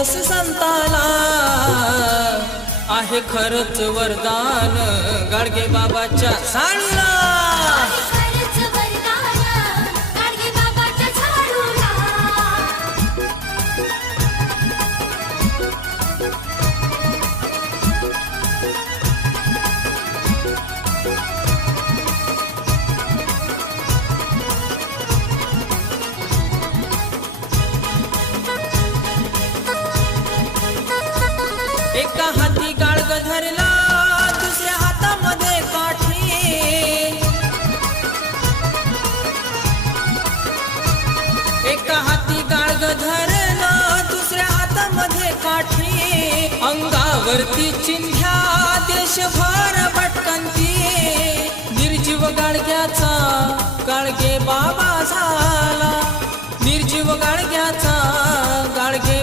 धाडस संताला आहे खरंच वरदान गाडगे बाबाच्या साडूला. एका हाती गाडग धरला दुसऱ्या हातामध्ये काठी, एका हाती गाडग धरला दुसऱ्या हातामध्ये काठी. अंगावरती चिंध्या देशभर भटकंती, निर्जीव गाडग्याचा गाडगे बाबा झाला, निर्जीव गाडग्याचा गाडगे